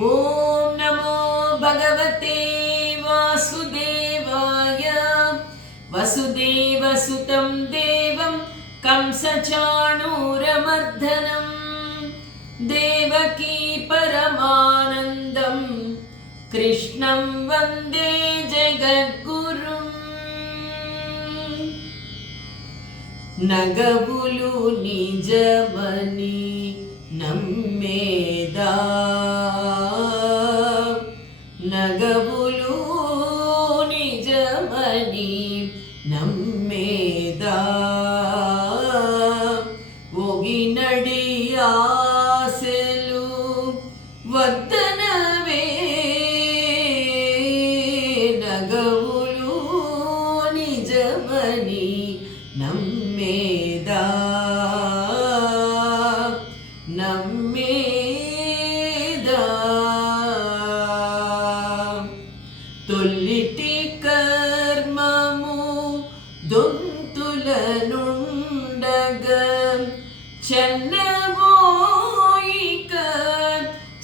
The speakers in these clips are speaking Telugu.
ఓం నమో భగవతే వాసుదేవాయ. వసుదేవసుతం దేవం కంసచాణూరమర్దనం దేవకీ పరమానందం కృష్ణం వందే జగద్గురుం. నగవులు నిజమని నమ్మేదా, నగవులు నిజమని నమ్మేదా, ఒగినడి ఆశలు వద్దనవే, నగవులు నిజమని నమ్మేదా, నమ్మేదా. తొల్లిటి కర్మము దొంతులనుండగా చెన్నబోయిక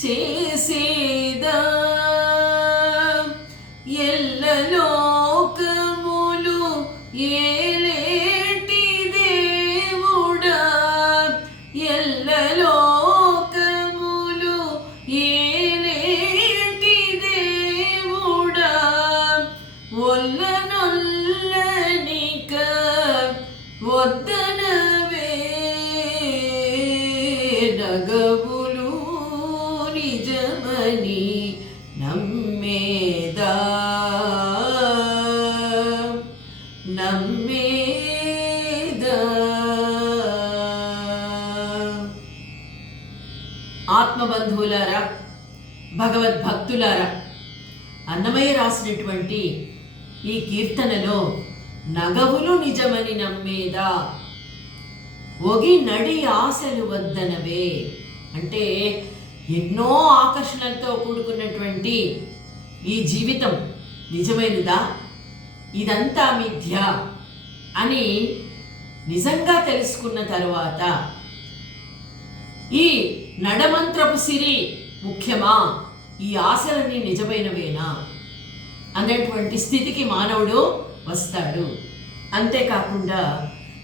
చేసేదా, ఎల్లలోకములు ఏలేటి దేవుడా, ఎల్లలోకములు ఏలేటి దేవుడా, ఒల్లనొల్లనిక వద్దనవే, నగవులు నిజమని నమ్మేదా, నమ్మేదా. ఆత్మబంధువులారా, భగవద్భక్తులారా, అన్నమయ్య రాసినటువంటి ఈ కీర్తనలో నగవులు నిజమని నమ్మేదా, ఒగి నడి ఆశలు వద్దనవే అంటే ఎన్నో ఆకర్షణలతో కూడుకున్నటువంటి ఈ జీవితం నిజమైనదా, ఇదంతా మిథ్య అని నిజంగా తెలుసుకున్న తరువాత ఈ నడమంత్రపు సిరి ముఖ్యమా, ఈ ఆశలన్నీ నిజమైనవేనా అన్నటువంటి స్థితికి మానవుడు వస్తాడు. అంతేకాకుండా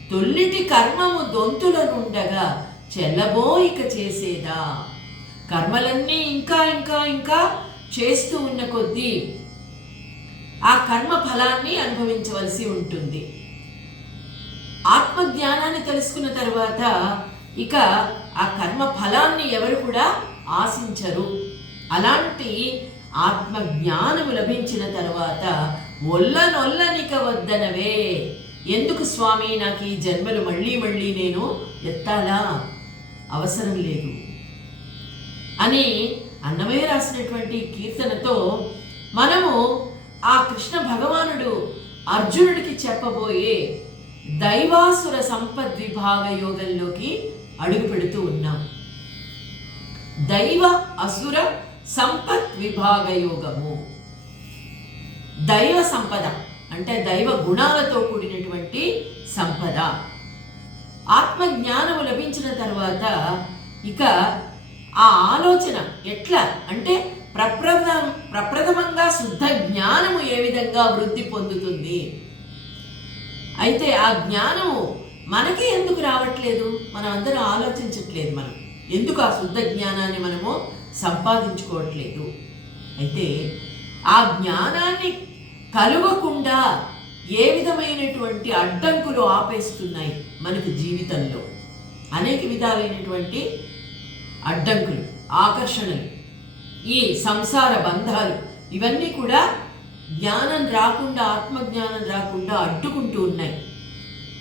తొల్లిటి కర్మము దొంతులనుండగా చెల్లబోయిక చేసేదా, కర్మలన్నీ ఇంకా ఇంకా ఇంకా చేస్తూ ఉన్న కొద్దీ ఆ కర్మ ఫలాన్ని అనుభవించవలసి ఉంటుంది. ఆత్మజ్ఞానాన్ని తెలుసుకున్న తర్వాత ఇక ఆ కర్మ ఫలాన్ని ఎవరు కూడా ఆశించరు. అలాంటి ఆత్మజ్ఞానము లభించిన తర్వాత ఒల్లనొల్లనిక వద్దనవే, ఎందుకు స్వామి నాకు ఈ జన్మలు మళ్ళీ మళ్ళీ నేను ఎత్తాలా, అవసరం లేదు అని అన్నమయ్య రాసినటువంటి కీర్తనతో మనము ఆ కృష్ణ భగవానుడు అర్జునుడికి చెప్పబోయే దైవాసుర సంపద్విభాగ యోగంలోకి అడుగు పెడుతూ ఉన్నాం. దైవ అసుర సంపత్ విభాగ యోగము, దైవ సంపద అంటే దైవ గుణాలతో కూడినటువంటి సంపద. ఆత్మజ్ఞానము లభించిన తర్వాత ఇక ఆ ఆలోచన ఎట్లా అంటే ప్రప్రథమంగా శుద్ధ జ్ఞానము ఏ విధంగా వృద్ధి పొందుతుంది. అయితే ఆ జ్ఞానము మనకి ఎందుకు రావట్లేదు, మనం అందరం ఆలోచించట్లేదు. మనం ఎందుకు ఆ శుద్ధ జ్ఞానాన్ని మనము సంపాదించుకోవట్లేదు. అయితే ఆ జ్ఞానాన్ని కలుగకుండా ఏ విధమైనటువంటి అడ్డంకులు ఆపేస్తున్నాయి మనకు జీవితంలో, అనేక విధాలైనటువంటి అడ్డంకులు, ఆకర్షణలు, ఈ సంసార బంధాలు, ఇవన్నీ కూడా జ్ఞానం రాకుండా, ఆత్మజ్ఞానం రాకుండా అడ్డుకుంటూ ఉన్నాయి.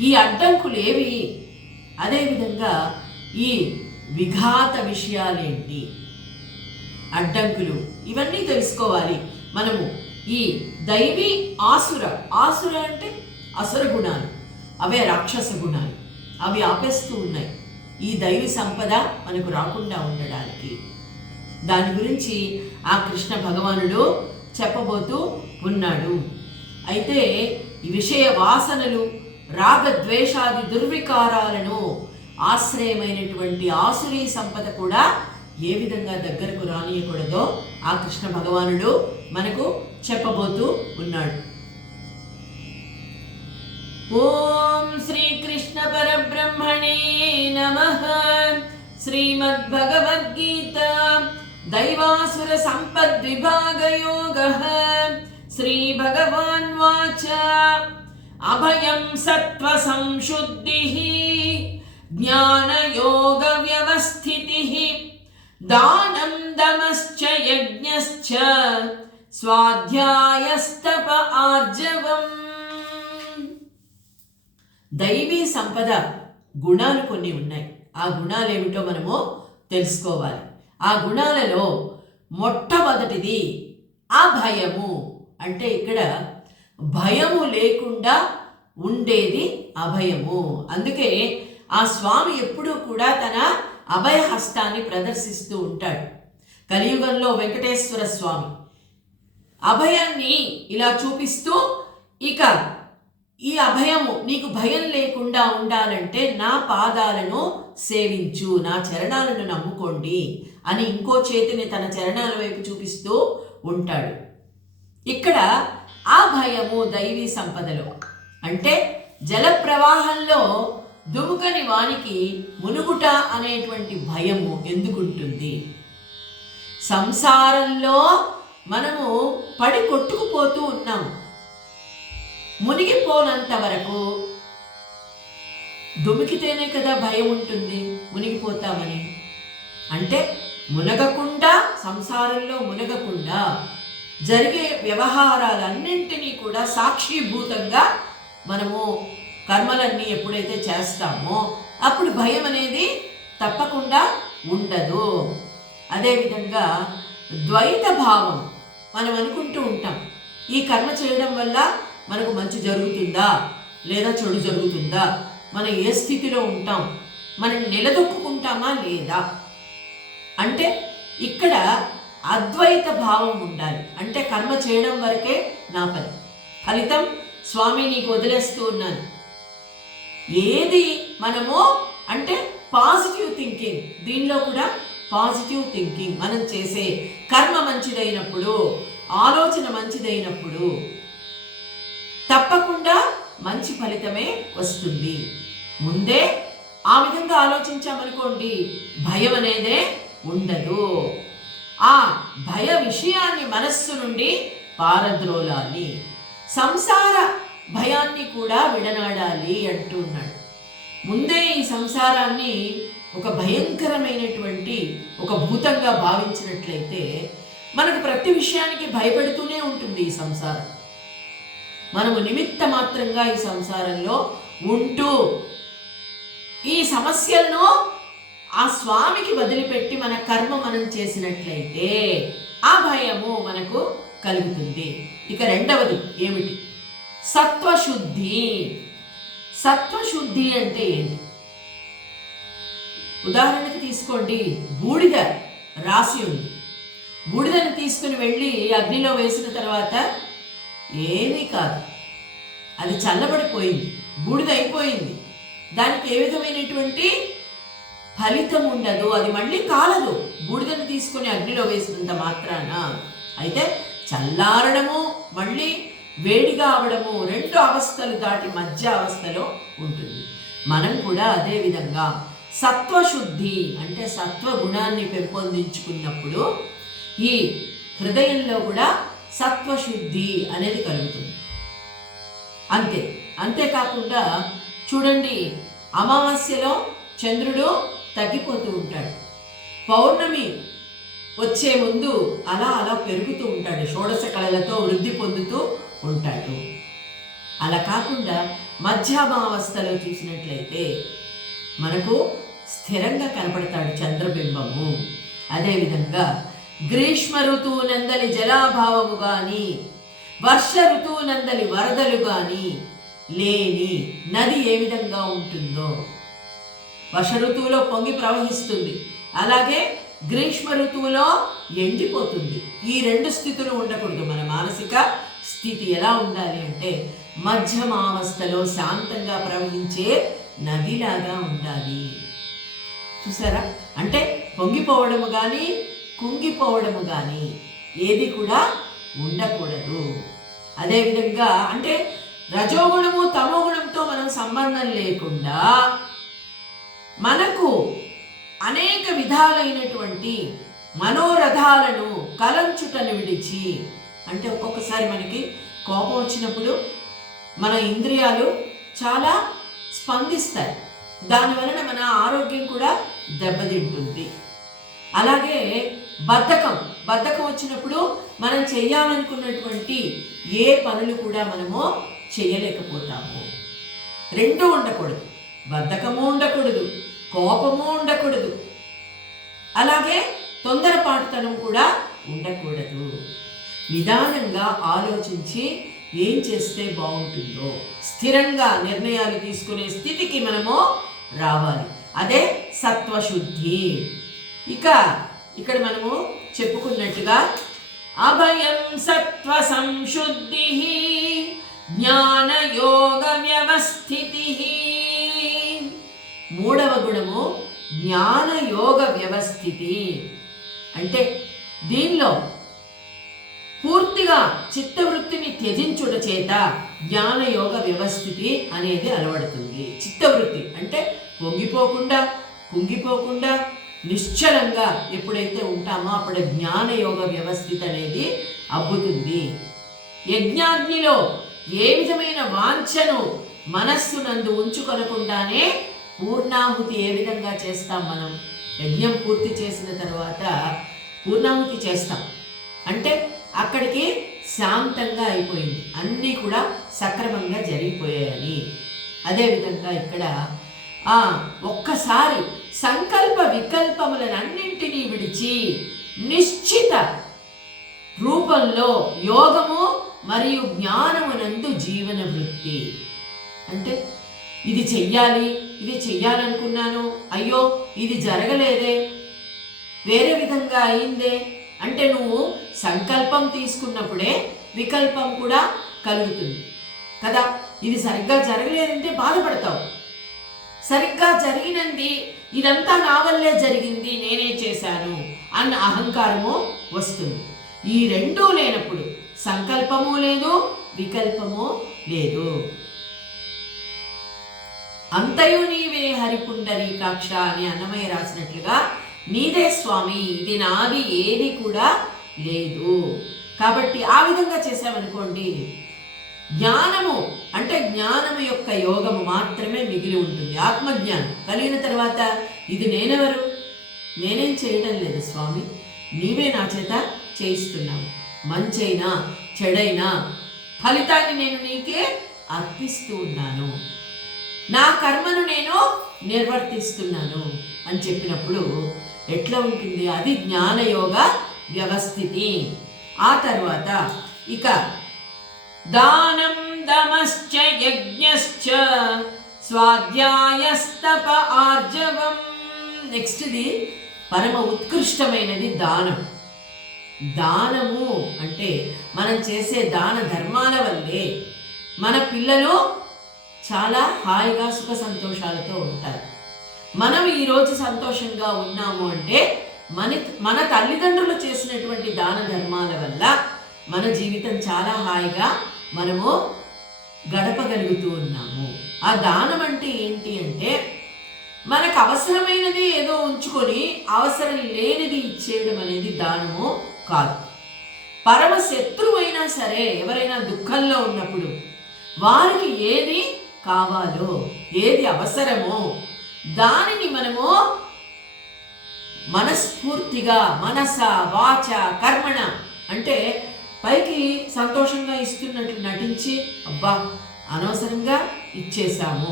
ఈ అడ్డంకులు ఏవి, అదేవిధంగా ఈ విఘాత విషయాలేంటి, అడ్డంకులు, ఇవన్నీ తెలుసుకోవాలి మనము. ఈ దైవీ ఆసుర, ఆసుర అంటే అసుర గుణాలు, అవే రాక్షస గుణాలు, అవి ఆపేస్తూ ఉన్నాయి ఈ దైవీ సంపద మనకు రాకుండా ఉండడానికి. దాని గురించి ఆ కృష్ణ భగవానుడు చెప్పబోతూ ఉన్నాడు. అయితే ఈ విషయ వాసనలు, రాగద్వేషాది దుర్వికారాలను ఆశ్రయమైనటువంటి ఆసురీ సంపద కూడా ఏ విధంగా దగ్గరకు రానియకూడదో ఆ కృష్ణ భగవానుడు మనకు చెప్పబోతూ ఉన్నాడు. ఓం శ్రీకృష్ణ పరబ్రహ్మణే నమః. శ్రీమద్భగవద్గీత దైవాసుర సంపద్విభాగయోగః. శ్రీభగవాన్వాచ అభయం సత్వ సంశుద్ధిః జ్ఞానయోగ వ్యవస్థితిః దానం దమశ్చ యజ్ఞశ్చ స్వాధ్యాయస్తప ఆర్జవం. దైవీ సంపద గుణాలు కొన్ని ఉన్నాయి. ఆ గుణాలు ఏమిటో మనము తెలుసుకోవాలి. ఆ గుణాలలో మొట్టమొదటిది అభయము. అంటే ఇక్కడ భయము లేకుండా ఉండేది అభయము. అందుకే ఆ స్వామి ఎప్పుడూ కూడా తన అభయహస్తాన్ని ప్రదర్శిస్తూ ఉంటాడు. కలియుగంలో వెంకటేశ్వర స్వామి అభయాన్ని ఇలా చూపిస్తూ, ఇక ఈ అభయము నీకు భయం లేకుండా ఉండాలంటే నా పాదాలను సేవించు, నా చరణాలను నమ్ముకోండి అని ఇంకో చేతిని తన చరణాల వైపు చూపిస్తూ ఉంటాడు. ఇక్కడ ఆ భయము దైవీ సంపదలో అంటే జల ప్రవాహంలో దుముకని వానికి మునుగుట అనేటువంటి భయము ఎందుకుంటుంది? సంసారంలో మనము పడి కొట్టుకుపోతూ ఉన్నాము. మునిగిపోనంత వరకు దుమికితేనే కదా భయం ఉంటుంది, మునిగిపోతామని. అంటే మునగకుండా, సంసారంలో మునగకుండా జరిగే వ్యవహారాలన్నింటినీ కూడా సాక్షిభూతంగా మనము కర్మలన్నీ ఎప్పుడైతే చేస్తామో అప్పుడు భయం అనేది తప్పకుండా ఉండదు. అదేవిధంగా ద్వైత భావం మనం అనుకుంటూ ఉంటాం, ఈ కర్మ చేయడం వల్ల మనకు మంచి జరుగుతుందా లేదా చెడు జరుగుతుందా, మనం ఏ స్థితిలో ఉంటాం, మనం నిలదొక్కుంటామా లేదా. అంటే ఇక్కడ అద్వైత భావం ఉండాలి. అంటే కర్మ చేయడం వరకే నా పని, ఫలితం స్వామి నీకు వదిలేస్తూ ఉన్నాను. ఏది మనము అంటే పాజిటివ్ థింకింగ్, దీనిలో కూడా పాజిటివ్ థింకింగ్. మనం చేసే కర్మ మంచిదైనప్పుడు, ఆలోచన మంచిదైనప్పుడు తప్పకుండా మంచి ఫలితమే వస్తుంది. ముందే ఆ విధంగా ఆలోచించామనుకోండి, భయం అనేదే ఉండదు. ఆ భయ విషయాన్ని మనస్సు నుండి పారద్రోలాలి, సంసార భయాన్ని కూడా విడనాడాలి అంటున్నాడు. ముందే ఈ సంసారాన్ని ఒక భయంకరమైనటువంటి ఒక భూతంగా భావించినట్లయితే మనకు ప్రతి విషయానికి భయపెడుతూనే ఉంటుంది ఈ సంసారం. మనము నిమిత్త మాత్రంగా ఈ సంసారంలో ఉంటూ ఈ సమస్యలను ఆ స్వామికి వదిలిపెట్టి మన కర్మ మనం చేసినట్లయితే ఆ భయము మనకు కలుగుతుంది. ఇక రెండవది ఏమిటి? సత్వశుద్ధి. సత్వశుద్ధి అంటే ఏంటి? ఉదాహరణకి తీసుకోండి, బూడిద రాసి ఉంది. బూడిదని తీసుకుని వెళ్ళి అగ్నిలో వేసిన తర్వాత ఏమీ కాదు, అది చల్లబడిపోయింది, బూడిద అయిపోయింది. దానికి ఏ విధమైనటువంటి ఫలితం ఉండదు, అది మళ్ళీ కాలదు బూడిదని తీసుకుని అగ్నిలో వేసినంత మాత్రాన. అయితే చల్లారడము మళ్ళీ వేడిగా అవడము రెండు అవస్థలు దాటి మధ్య అవస్థలో ఉంటుంది. మనం కూడా అదే విధంగా సత్వశుద్ధి అంటే సత్వగుణాన్ని పెంపొందించుకున్నప్పుడు ఈ హృదయంలో కూడా సత్వశుద్ధి అనేది కలుగుతుంది. అంతేకాకుండా చూడండి, అమావాస్యలో చంద్రుడు తగ్గిపోతూ ఉంటాడు, పౌర్ణమి వచ్చే ముందు అలా అలా పెరుగుతూ ఉంటాడు, షోడశ కళలతో వృద్ధి పొందుతూ ఉంటాడు. అలా కాకుండా మధ్యామావస్థలో చూసినట్లయితే మనకు స్థిరంగా కనపడతాడు చంద్రబింబము. అదేవిధంగా గ్రీష్మ ఋతువునందలి జలాభావము కానీ, వర్ష ఋతువునందలి వరదలు కానీ లేని నది ఏ విధంగా ఉంటుందో, వర్ష ఋతువులో పొంగి ప్రవహిస్తుంది, అలాగే గ్రీష్మ ఋతువులో ఎండిపోతుంది. ఈ రెండు స్థితులు ఉండకూడదు. మన మానసిక స్థితి ఎలా ఉండాలి అంటే మధ్యమావస్థలో శాంతంగా ప్రవహించే నదిలాగా ఉండాలి. చూసారా? అంటే పొంగిపోవడము కానీ కుంగిపోవడము కానీ ఏది కూడా ఉండకూడదు. అదేవిధంగా అంటే రజోగుణము తమోగుణంతో మనం సంబంధం లేకుండా మనకు అనేక విధాలైనటువంటి మనోరథాలను కలంచుటను విడిచి, అంటే ఒక్కొక్కసారి మనకి కోపం వచ్చినప్పుడు మన ఇంద్రియాలు చాలా స్పందిస్తాయి, దానివలన మన ఆరోగ్యం కూడా దెబ్బతింటుంది. అలాగే బద్ధకం వచ్చినప్పుడు మనం చేయాలనుకున్నటువంటి ఏ పనులు కూడా మనము చేయలేకపోతాము. రెండూ ఉండకూడదు, బద్ధకము ఉండకూడదు, కోపము ఉండకూడదు, అలాగే తొందరపాటుతనం కూడా ఉండకూడదు. నిదానంగా ఆలోచించి ఏం చేస్తే బాగుంటుందో స్థిరంగా నిర్ణయాలు తీసుకునే స్థితికి మనము రావాలి. అదే సత్వశుద్ధి. ఇక్కడ మనము చెప్పుకున్నట్టుగా అభయం సత్వ సంశుద్ధి జ్ఞానయోగ వ్యవస్థితి. మూడవ గుణము జ్ఞానయోగ వ్యవస్థితి. అంటే దీనిలో పూర్తిగా చిత్తవృత్తిని త్యజించుట చేత జ్ఞానయోగ వ్యవస్థితి అనేది అలవడుతుంది. చిత్తవృత్తి అంటే పొంగిపోకుండా కుంగిపోకుండా నిశ్చలంగా ఎప్పుడైతే ఉంటామో అప్పుడు జ్ఞానయోగ వ్యవస్థితి అనేది అబ్బుతుంది. యజ్ఞాగ్నిలో ఏ విధమైన వాంఛను మనస్సునందు ఉంచుకొనకుండానే పూర్ణాహుతి ఏ విధంగా చేస్తాం, మనం యజ్ఞం పూర్తి చేసిన తర్వాత పూర్ణాహుతి చేస్తాం అంటే అక్కడికి శాంతంగా అయిపోయింది, అన్నీ కూడా సక్రమంగా జరిగిపోయాయని. అదేవిధంగా ఇక్కడ ఒక్కసారి సంకల్ప వికల్పములనన్నింటినీ విడిచి నిశ్చిత రూపంలో యోగము మరియు జ్ఞానమునందు జీవన వృత్తి. అంటే ఇది చెయ్యాలనుకున్నాను, అయ్యో ఇది జరగలేదే, వేరే విధంగా అయిందే అంటే నువ్వు సంకల్పం తీసుకున్నప్పుడే వికల్పం కూడా కలుగుతుంది కదా. ఇది సరిగ్గా జరగలేదంటే బాధపడతావు, సరిగ్గా జరిగినంది ఇదంతా నా వల్లే జరిగింది, నేనే చేశాను అన్న అహంకారము వస్తుంది. ఈ రెండూ లేనప్పుడు సంకల్పము లేదు, వికల్పము లేదు. అంతయు నీవే హరిపుండరీకాక్ష అని అన్నమయ్య రాసినట్లుగా నీదే స్వామి, ఇది నాది ఏది కూడా లేదు. కాబట్టి ఆ విధంగా చేసామనుకోండి, జ్ఞానము అంటే జ్ఞానము యొక్క యోగము మాత్రమే మిగిలి ఉంటుంది. ఆత్మజ్ఞానం కలిగిన తర్వాత ఇది నేనెవరు, నేనేం చేయడం లేదు స్వామి, నీవే నా చేత చేయిస్తున్నావు, మంచైనా చెడైనా ఫలితాన్ని నేను నీకే అర్పిస్తూ ఉన్నాను, నా కర్మను నేను నిర్వర్తిస్తున్నాను అని చెప్పినప్పుడు ఎట్లా ఉంటుంది, అది జ్ఞానయోగ వ్యవస్థితి. ఆ తర్వాత ఇక దానం దమశ్చ యజ్ఞశ్చ స్వాధ్యాయస్తప ఆర్జవం. నెక్స్ట్ది పరమ ఉత్కృష్టమైనది దానం. దానము అంటే మనం చేసే దాన ధర్మాల వల్లే మన పిల్లలు చాలా హాయిగా సుఖ సంతోషాలతో ఉంటారు. మనం ఈరోజు సంతోషంగా ఉన్నాము అంటే మన తల్లిదండ్రులు చేసినటువంటి దాన ధర్మాల వల్ల మన జీవితం చాలా హాయిగా మనము గడపగలుగుతూ ఉన్నాము. ఆ దానం అంటే ఏంటి అంటే మనకు అవసరమైనది ఏదో ఉంచుకొని అవసరం లేనిది ఇచ్చేయడం అనేది దానము కాదు. పరమ శత్రువైనా సరే ఎవరైనా దుఃఖంలో ఉన్నప్పుడు వారికి ఏది కావాలో, ఏది అవసరమో దానిని మనము మనస్ఫూర్తిగా మనస వాచ కర్మణ అంటే పైకి సంతోషంగా ఇస్తున్నట్లు నటించి అబ్బా అనవసరంగా ఇచ్చేసాము,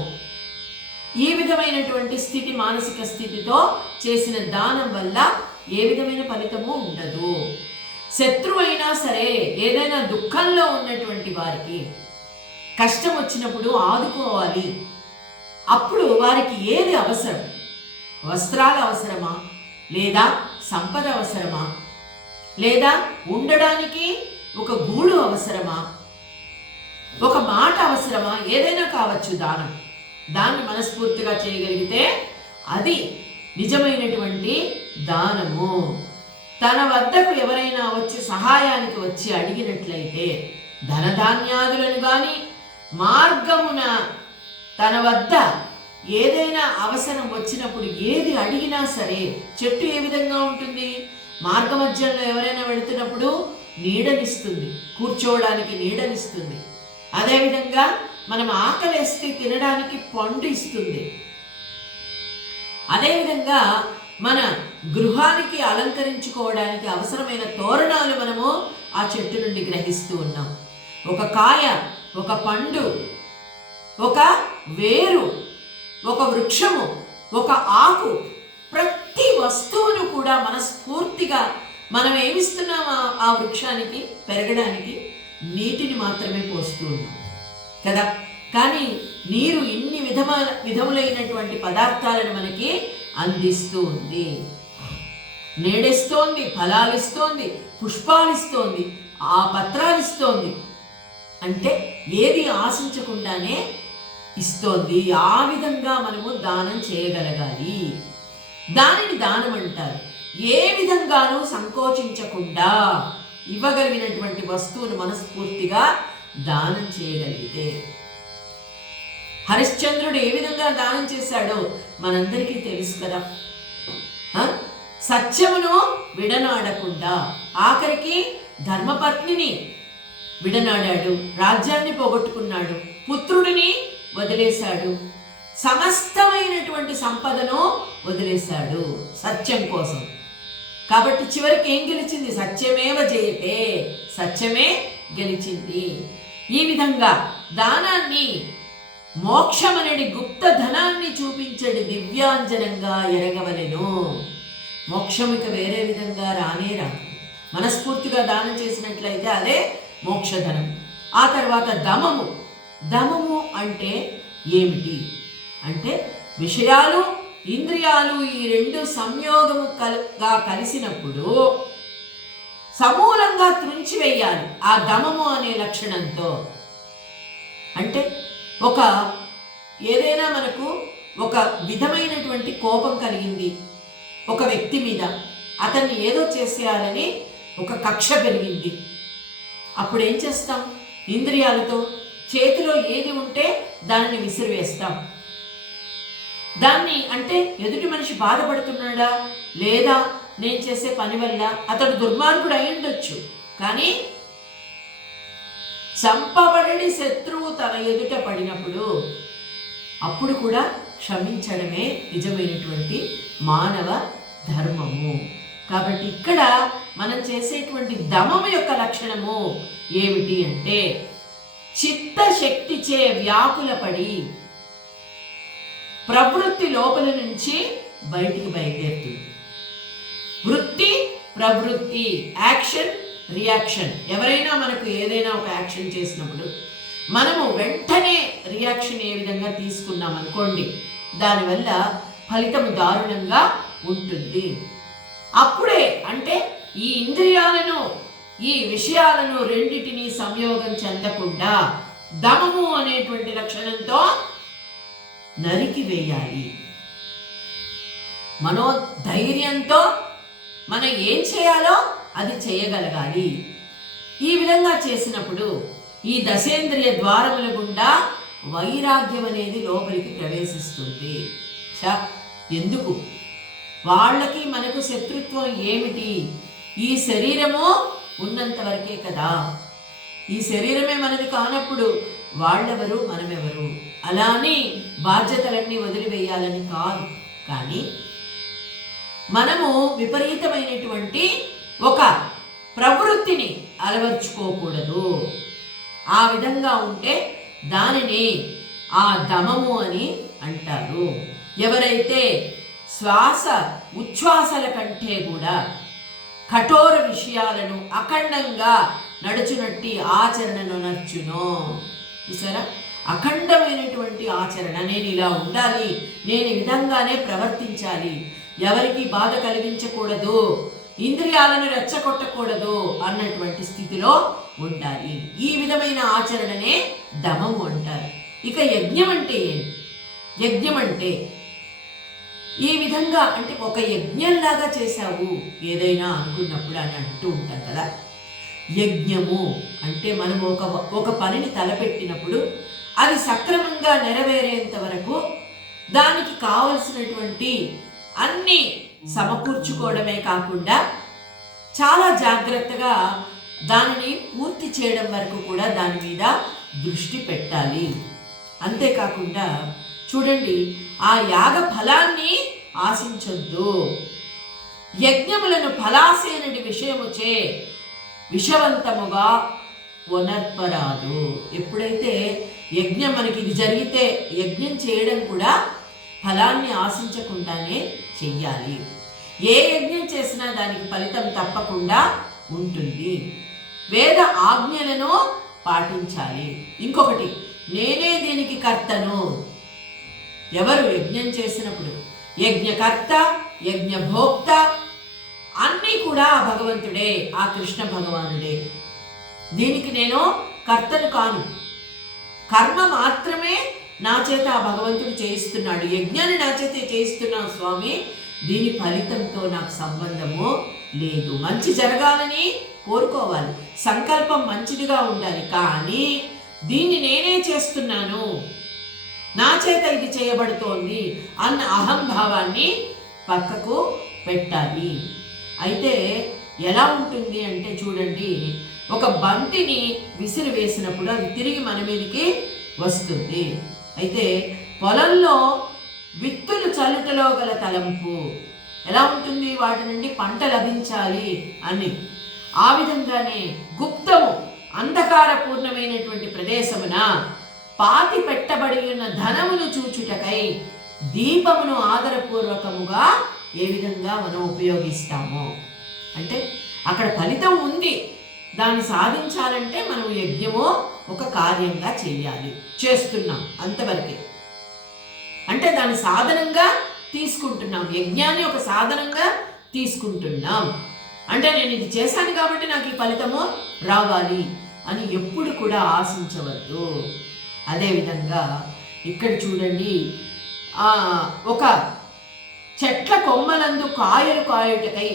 ఈ విధమైనటువంటి స్థితి మానసిక స్థితితో చేసిన దానం వల్ల ఏ విధమైన ఫలితము ఉండదు. శత్రువైనా సరే ఏదైనా దుఃఖంలో ఉన్నటువంటి వారికి కష్టం వచ్చినప్పుడు ఆదుకోవాలి. అప్పుడు వారికి ఏది అవసరం, వస్త్రాలు అవసరమా, లేదా సంపద అవసరమా, లేదా ఉండడానికి ఒక గూడు అవసరమా, ఒక మాట అవసరమా, ఏదైనా కావచ్చు దానం. దాన్ని మనస్ఫూర్తిగా చేయగలిగితే అది నిజమైనటువంటి దానము. తన వద్దకు ఎవరైనా వచ్చి సహాయానికి వచ్చి అడిగినట్లయితే ధనధాన్యాదులను కానీ మార్గమున తన వద్ద ఏదైనా అవసరం వచ్చినప్పుడు ఏది అడిగినా సరే, చెట్టు ఏ విధంగా ఉంటుంది, మార్గ మధ్యంలో ఎవరైనా వెళుతున్నప్పుడు నీడనిస్తుంది, కూర్చోవడానికి నీడనిస్తుంది. అదేవిధంగా మనం ఆకలేస్తే తినడానికి పండు ఇస్తుంది. అదేవిధంగా మన గృహానికి అలంకరించుకోవడానికి అవసరమైన తోరణాలు మనము ఆ చెట్టు నుండి గ్రహిస్తూ ఉన్నాం. ఒక కాయ, ఒక పండు, ఒక వేరు, ఒక వృక్షము, ఒక ఆకు, ప్రతి వస్తువును కూడా మనస్ఫూర్తిగా మనం ఏమిస్తున్నాం ఆ వృక్షానికి పెరగడానికి? నీటిని మాత్రమే పోస్తూ ఉన్నాం కదా. కానీ నీరు ఇన్ని విధములైనటువంటి పదార్థాలను మనకి అందిస్తూ ఉంది. నీడేస్తోంది, ఫలాలిస్తోంది, పుష్పాలిస్తోంది, ఆ పత్రాలిస్తోంది. అంటే ఏది ఆశించకుండానే ఇస్తోంది. ఆ విధంగా మనము దానం చేయగలగాలి. దానిని దానం అంటారు. ఏ విధంగానూ సంకోచించకుండా ఇవ్వగలిగినటువంటి వస్తువును మనస్ఫూర్తిగా దానం చేయగలిగితే. హరిశ్చంద్రుడు ఏ విధంగా దానం చేశాడో మనందరికీ తెలుసు కదా. సత్యమును విడనాడకుండా ఆఖరికి ధర్మపత్నిని విడనాడాడు, రాజ్యాన్ని పోగొట్టుకున్నాడు, పుత్రుడిని వదిలేశాడు, సమస్తమైనటువంటి సంపదను వదిలేశాడు సత్యం కోసం. కాబట్టి చివరికి ఏం గెలిచింది? సత్యమేవ జయతే, సత్యమే గెలిచింది. ఈ విధంగా దానాన్ని, మోక్షమనడి గుప్త ధనాన్ని చూపించడి దివ్యాంజనంగా ఎరగవలెను. మోక్షమిక వేరే విధంగా రానే రాదు. మనస్ఫూర్తిగా దానం చేసినట్లయితే అదే మోక్షధనం. ఆ తర్వాత దమము. దమము అంటే ఏమిటి అంటే విషయాలు, ఇంద్రియాలు ఈ రెండు సంయోగముగా కలిసినప్పుడు సమూలంగా త్రుంచివేయాలి ఆ దమము అనే లక్షణంతో. అంటే ఏదైనా మనకు ఒక విధమైనటువంటి కోపం కలిగింది ఒక వ్యక్తి మీద, అతన్ని ఏదో చేసేయాలని ఒక కక్ష పెరిగింది. అప్పుడు ఏం చేస్తాం? ఇంద్రియాలతో చేతిలో ఏది ఉంటే దానిని విసిరివేస్తాం. దాన్ని అంటే ఎదుటి మనిషి బాధపడుతున్నాడా లేదా నేను చేసే పని వల్ల అతడు దుర్మార్గుడు అయి ఉండొచ్చు, కానీ చంపబడి శత్రువు తన ఎదుట పడినప్పుడు అప్పుడు కూడా క్షమించడమే నిజమైనటువంటి మానవ ధర్మము. కాబట్టి ఇక్కడ మనం చేసేటువంటి దమము యొక్క లక్షణము ఏమిటి అంటే చిత్తశక్తిచే వ్యాకులపడి ప్రవృత్తి లోపల నుంచి బయటికి బయలుదేరుతుంది. వృత్తి, ప్రవృత్తి, యాక్షన్, రియాక్షన్. ఎవరైనా మనకు ఏదైనా ఒక యాక్షన్ చేసినప్పుడు మనము వెంటనే రియాక్షన్ ఏ విధంగా తీసుకున్నాం అనుకోండి, దానివల్ల ఫలితము దారుణంగా ఉంటుంది. అప్పుడే అంటే ఈ ఇంద్రియాలను, ఈ విషయాలను రెండిటిని సంయోగం చెందకుండా దమము అనేటువంటి లక్షణంతో నరికి వేయాలి. మనోధైర్యంతో మనం ఏం చేయాలో అది చేయగలగాలి. ఈ విధంగా చేసినప్పుడు ఈ దశేంద్రియ ద్వారముల గుండా వైరాగ్యం అనేది లోపలికి ప్రవేశిస్తుంది. ఎందుకు? వాళ్ళకి మనకు శత్రుత్వం ఏమిటి? ఈ శరీరము ఉన్నంత వరకే కదా. ఈ శరీరమే మనది కానప్పుడు వాళ్ళెవరు, మనమెవరు? అలా అని బాధ్యతలన్నీ వదిలివేయాలని కాదు, కానీ మనము విపరీతమైనటువంటి ఒక ప్రవృత్తిని అలవర్చుకోకూడదు. ఆ విధంగా ఉంటే దానిని ఆ దమము అని అంటారు. ఎవరైతే శ్వాస ఉచ్ఛ్వాసల కంటే కూడా కఠోర విషయాలను అఖండంగా నడుచునట్టి ఆచరణను నడుచునో, చూసారా? అఖండమైనటువంటి ఆచరణ, నేను ఇలా ఉండాలి, నేను ఈ విధంగానే ప్రవర్తించాలి, ఎవరికి బాధ కలిగించకూడదు, ఇంద్రియాలను రెచ్చగొట్టకూడదు అన్నటువంటి స్థితిలో ఉండాలి. ఈ విధమైన ఆచరణనే దమము అంటారు. ఇక యజ్ఞం అంటే ఏంటి? యజ్ఞం అంటే ఈ విధంగా అంటే ఒక యజ్ఞంలాగా చేశావు ఏదైనా అనుకున్నప్పుడు అని అంటూ ఉంటాం కదా. యజ్ఞము అంటే మనం ఒక పనిని తలపెట్టినప్పుడు అది సక్రమంగా నెరవేరేంత వరకు దానికి కావలసినటువంటి అన్నీ సమకూర్చుకోవడమే కాకుండా చాలా జాగ్రత్తగా దానిని పూర్తి చేయడం వరకు కూడా దాని మీద దృష్టి పెట్టాలి. అంతేకాకుండా చూడండి, ఆ యాగ ఫలాన్ని ఆశించొద్దు. యజ్ఞములను ఫలాసేనటి విషయముచే విషవంతముగా వనర్పరాదు. ఎప్పుడైతే యజ్ఞం మనకి ఇది జరిగితే యజ్ఞం చేయడం కూడా ఫలాన్ని ఆశించకుండానే చెయ్యాలి. ఏ యజ్ఞం చేసినా దానికి ఫలితం తప్పకుండా ఉంటుంది. వేద ఆజ్ఞలను పాటించాలి. ఇంకొకటి, నేనే దీనికి కర్తను. ఎవరు యజ్ఞం చేసినప్పుడు యజ్ఞకర్త, యజ్ఞభోక్త అన్నీ కూడా ఆ భగవంతుడే, ఆ కృష్ణ భగవానుడే. దీనికి నేను కర్తను కాను. కర్మ మాత్రమే నా చేత ఆ భగవంతుడు చేయిస్తున్నాడు. యజ్ఞాన్ని నా చేత చేయిస్తున్నాను స్వామి, దీని ఫలితంతో నాకు సంబంధము లేదు. మంచి జరగాలని కోరుకోవాలి, సంకల్పం మంచిదిగా ఉండాలి. కానీ దీన్ని నేనే చేస్తున్నాను, నా చేత ఇది చేయబడుతోంది అన్న అహంభావాన్ని పక్కకు పెట్టాలి. అయితే ఎలా ఉంటుంది అంటే చూడండి, ఒక బంతిని విసిరి వేసినప్పుడు అది తిరిగి మన మీదకి వస్తుంది. అయితే పొలంలో విత్తులు చల్లుటలో గల తలంపు ఎలా ఉంటుంది, వాటి నుండి పంట లభించాలి అని. ఆ విధంగానే గుప్తము అంధకారపూర్ణమైనటువంటి ప్రదేశమున పాతి పెట్టబడి ఉన్న ధనమును చూచుటకై దీపమును ఆదరపూర్వకముగా ఏ విధంగా మనం ఉపయోగిస్తామో, అంటే అక్కడ ఫలితం ఉంది, దాన్ని సాధించాలంటే మనం యజ్ఞమో ఒక కార్యంగా చేయాలి, చేస్తున్నాం అంతవరకే. అంటే దాన్ని సాధనంగా తీసుకుంటున్నాం, యజ్ఞాన్ని ఒక సాధనంగా తీసుకుంటున్నాం. అంటే నేను ఇది చేశాను కాబట్టి నాకు ఈ ఫలితము రావాలి అని ఎప్పుడు కూడా ఆశించవద్దు. అదేవిధంగా ఇక్కడ చూడండి, ఒక చెట్ల కొమ్మలందు కాయలు కాయుటకై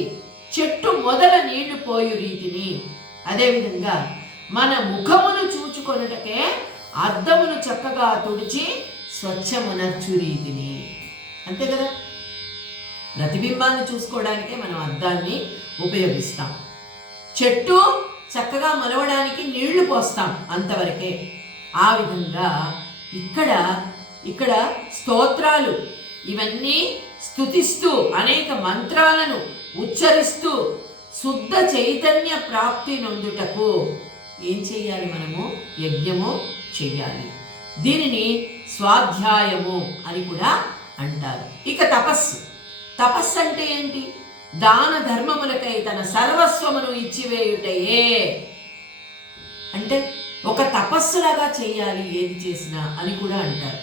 చెట్టు మొదల నీళ్లు పోయు రీతిని, అదేవిధంగా మన ముఖమును చూచుకొనుటకే అద్దమును చక్కగా తుడిచి స్వచ్ఛమునర్చు రీతిని. అంతే కదా, ప్రతిబింబాన్ని చూసుకోవడానికే మనం అద్దాన్ని ఉపయోగిస్తాం. చెట్టు చక్కగా మలవడానికి నీళ్లు పోస్తాం, అంతవరకే. ఆ విధంగా ఇక్కడ స్తోత్రాలు ఇవన్నీ స్తుతిస్తూ అనేక మంత్రాలను ఉచ్చరిస్తూ శుద్ధ చైతన్య ప్రాప్తి నొందుటకు ఏం చెయ్యాలి, మనము యజ్ఞము చెయ్యాలి. దీనిని స్వాధ్యాయము అని కూడా అంటారు. ఇక తపస్సు అంటే ఏంటి, దాన ధర్మములకై తన సర్వస్వమును ఇచ్చివేయుటయే. అంటే ఒక తపస్సులాగా చేయాలి ఏది చేసినా అని కూడా అంటారు.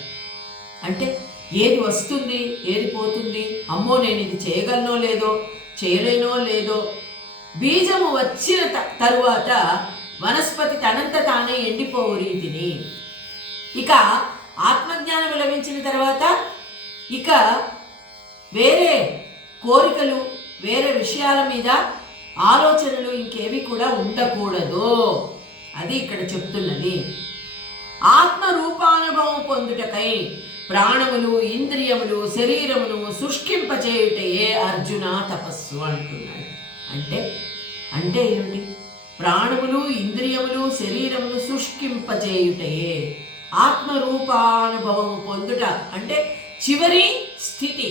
అంటే ఏది వస్తుంది ఏది పోతుంది, అమ్మో నేను ఇది చేయగలనో లేదో చేయలేనో లేదో. బీజము వచ్చిన తరువాత వనస్పతి తనంత తానే ఎండిపోవు రీతిని, ఇక ఆత్మజ్ఞానం లభించిన తర్వాత ఇక వేరే కోరికలు వేరే విషయాల మీద ఆలోచనలు ఇంకేవి కూడా ఉండకూడదు. అది ఇక్కడ చెప్తున్నది. ఆత్మరూపానుభవం పొందుటకై ప్రాణములు ఇంద్రియములు శరీరమును శుష్కింపచేయుటయే అర్జున తపస్సు అంటున్నాడు. అంటే ఏమిటి, ప్రాణములు ఇంద్రియములు శరీరములు శుష్కింపచేయుటయే ఆత్మరూపానుభవం పొందుట. అంటే చివరి స్థితి,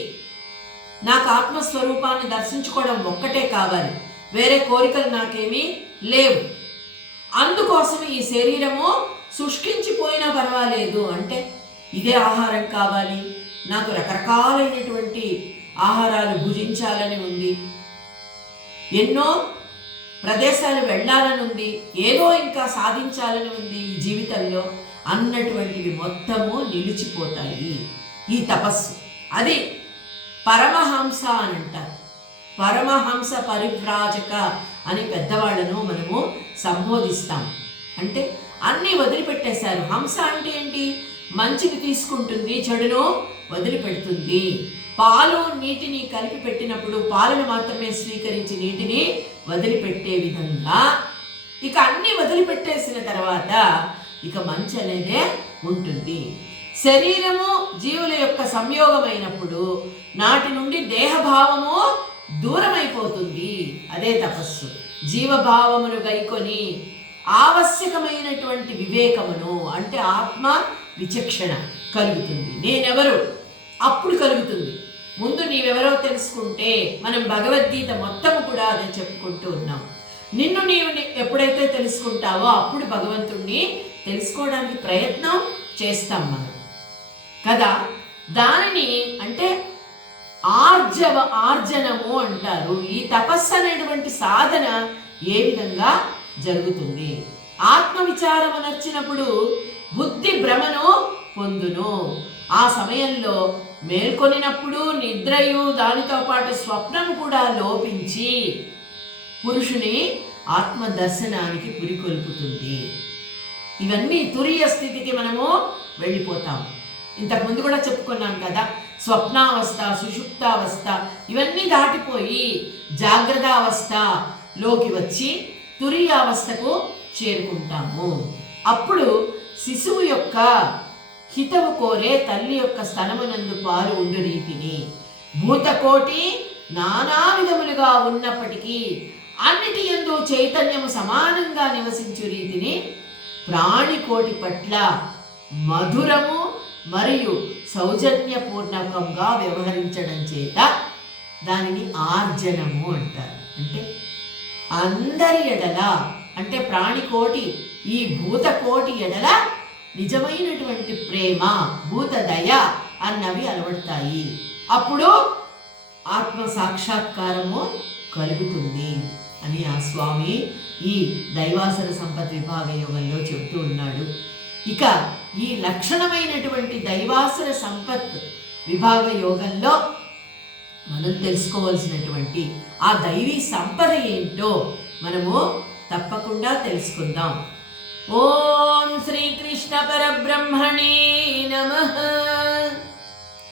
నాకు ఆత్మస్వరూపాన్ని దర్శించుకోవడం ఒక్కటే కావాలి, వేరే కోరికలు నాకేమీ లేవు. అందుకోసం ఈ శరీరము శుష్కించిపోయినా పర్వాలేదు, అంటే ఇదే ఆహారం కావాలి, నాకు రకరకాలైనటువంటి ఆహారాలు భుజించాలని ఉంది, ఎన్నో ప్రదేశాలు వెళ్ళాలని ఉంది, ఏదో ఇంకా సాధించాలని ఉంది ఈ జీవితంలో అన్నటువంటివి మొత్తము నిలిచిపోతాయి ఈ తపస్సు. అది పరమహంస అని అంటారు. పరమహంస పరివ్రాజక అని పెద్దవాళ్లను మనము సంబోధిస్తాం. అంటే అన్నీ వదిలిపెట్టేశారు. హంస అంటే ఏంటి, మంచిని తీసుకుంటుంది చెడును వదిలిపెడుతుంది. పాలు నీటిని కలిపి పెట్టినప్పుడు పాలను మాత్రమే స్వీకరించి నీటిని వదిలిపెట్టే విధంగా ఇక అన్ని వదిలిపెట్టేసిన తర్వాత ఇక మంచి అనేదే ఉంటుంది. శరీరము జీవుల యొక్క సంయోగమైనప్పుడు నాటి నుండి దేహభావము దూరమైపోతుంది. అదే తపస్సు. జీవభావమును గైకొని ఆవశ్యకమైనటువంటి వివేకమును అంటే ఆత్మ విచక్షణ కలుగుతుంది. నేనెవరు అప్పుడు కలుగుతుంది. ముందు నీవెవరో తెలుసుకుంటే, మనం భగవద్గీత మొత్తము కూడా అదే చెప్పుకుంటూ ఉన్నాం. నిన్ను నీవు ఎప్పుడైతే తెలుసుకుంటావో అప్పుడు భగవంతుణ్ణి తెలుసుకోవడానికి ప్రయత్నం చేస్తాం మనం కదా. దానిని అంటే ఆర్జనము అంటారు. ఈ తపస్సు అనేటువంటి సాధన ఏ విధంగా జరుగుతుంది? ఆత్మవిచారము నచ్చినప్పుడు బుద్ధి భ్రమను పొందును. ఆ సమయంలో మేల్కొనినప్పుడు నిద్రయు దానితో పాటు స్వప్నము కూడా లోపించి పురుషుని ఆత్మ దర్శనానికి పురికొల్పుతుంది. ఇవన్నీ తురియ స్థితికి మనము వెళ్ళిపోతాం. ఇంతకుముందు కూడా చెప్పుకున్నాం కదా, స్వప్నావస్థ, సుషుప్తావస్థ ఇవన్నీ దాటిపోయి జాగ్రత్తావస్థలోకి వచ్చి తురియావస్థకు చేరుకుంటాము. అప్పుడు శిశువు యొక్క హితవు కోరే తల్లి యొక్క స్తనమునందు పాలు ఉండు రీతిని, భూతకోటి నానా విధములుగా ఉన్నప్పటికీ అన్నిటి యందు చైతన్యము సమానంగా నివసించు రీతిని ప్రాణికోటి పట్ల మధురము మరియు సౌజన్యపూర్ణకంగా వ్యవహరించడం చేత దానిని ఆర్జనము అంటారు. అంటే అందరి ఎడల, అంటే ప్రాణికోటి ఈ భూతకోటి ఎడల నిజమైనటువంటి ప్రేమ, భూతదయ అన్నవి అలవడతాయి. అప్పుడు ఆత్మ సాక్షాత్కారము కలుగుతుంది అని ఆ స్వామి ఈ దైవాసుర సంపత్ విభాగ యోగంలో చెబుతూ ఉన్నాడు. ఇక ఈ లక్షణమైనటువంటి దైవాసుర సంపత్ విభాగ యోగంలో మనం తెలుసుకోవాల్సినటువంటి ఆ దైవీ సంపద ఏంటో మనము తప్పకుండా తెలుసుకుందాం. ఓం శ్రీకృష్ణ పరబ్రహ్మణే నమః.